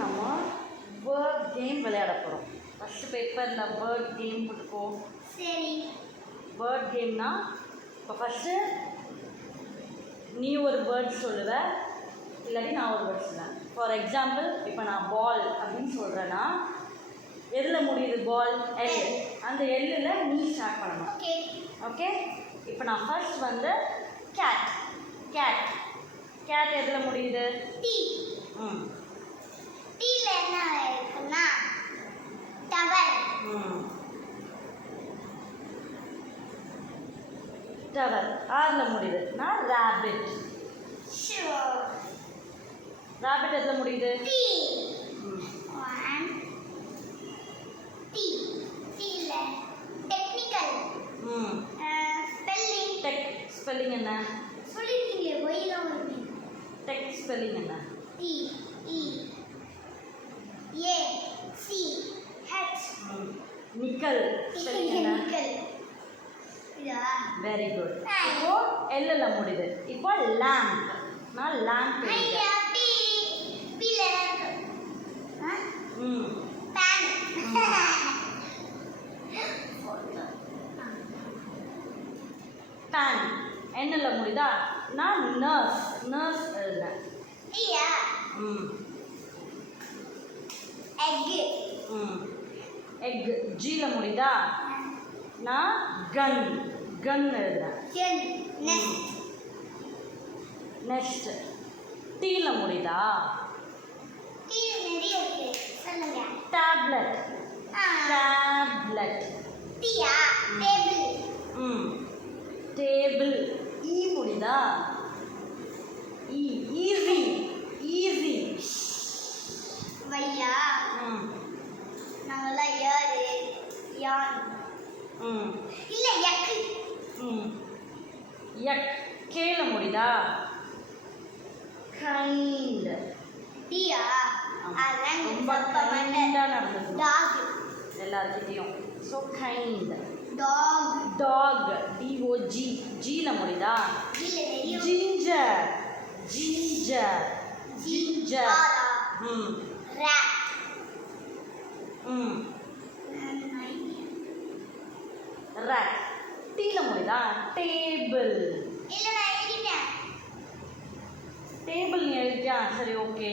நம்ம word game விளையாட போகிறோம். ஃபஸ்ட்டு பேப்பரில் வேர்ட் கேம் போட்டுப்போம். சரி. வேர்ட் கேம்னா இப்போ ஃபஸ்ட்டு நீ ஒரு வேர்ட் சொல்லுவ, இல்லாட்டி நான் ஒரு வேர்ட் சொல்லுவேன். ஃபார் எக்ஸாம்பிள் இப்போ நான் பால் அப்படின்னு சொல்கிறேன்னா எதில் முடியுது? பால் எல். அந்த எல்லில் நீ ஸ்டார்ட் பண்ணணும். ஓகே. ஓகே. இப்போ நான் ஃபர்ஸ்ட் வந்து கேட். கேட் கேட் எதில் முடியுது? டி. டீல என்ன இருக்குன்னா டவல். டவல் ஆரில் முடியுது. நான் ராபிட். ஷூர். ராபிட் எதில் முடியுது? டி. One T. டீல டெக்னிக்கல். ஸ்பெல்லிங். டெக் ஸ்பெல்லிங் என்ன? சொல்லிருக்கீங்களே ஒயிலாம் வருது. டெக் ஸ்பெல்லிங் என்ன? T E A C H. Nickel spelling என்ன? நிக்கல். இதா? Very good. இப்போ எல்லில் முடியுது. இப்போ லேம்ப். நான் லேம்ப். ஐயா பி. பில இருக்கு. பேன். பேன் என்னில் முடியுதா? நான் நர்ஸ். நர்ஸ் எழுதுறேன். ஐயா எக். எக் ஜியில் முடியுதா? நான் கன். கன் எழுதுறேன். ஜென். நெஸ்ட். நெக்ஸ்ட் டீயில் முடியுதா? டீல நிறைய இருக்கு. சொல்லுங்க. டேப்லெட். டேப்லெட். டீயா? டேபிள். டேபிள். ஈ முடியுதா? ஈ. ஈஸி. ஈஸி. வையா. நாங்கெல்லாம் யாரு? யான். இல்ல யக். யக். கேல முடியுதா? கைண்ட். டியா? அதான் ரொம்ப கைண்டாக நடந்தது டாக். எல்லாருக்கிட்டையும். So kind. Dog. Dog. D O G. ஜியில் முடியுதா? இல்ல நிறைய. Ginger. Ginger. Ginger. Rat. Rate. டீயில் முடியுதா? டேபிள். இல்ல நான் எழுதிட்டேன். டேபிள் நீ எழுதிட்டியா? சரி ஓகே.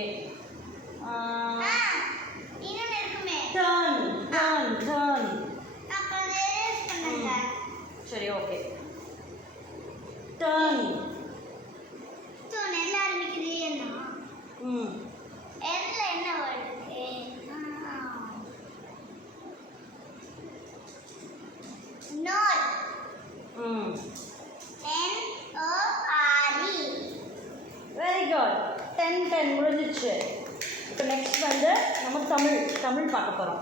இன்னொன்னு இருக்குமே. டர்ன். டர்ன். டர்ன். நான் கொஞ்சம் சொன்னேங்க. சரி ஓகே. டர்ன். ஸோ நெல்ல ஆரம்பிக்குது என்ன? எல்ல என்ன வேர்டு இருக்கு? நோட். NORE. Very good. 10 முடிஞ்சிச்சு. இப்போ நெக்ஸ்ட் வந்து நம்ம தமிழ் பார்க்க போகிறோம்.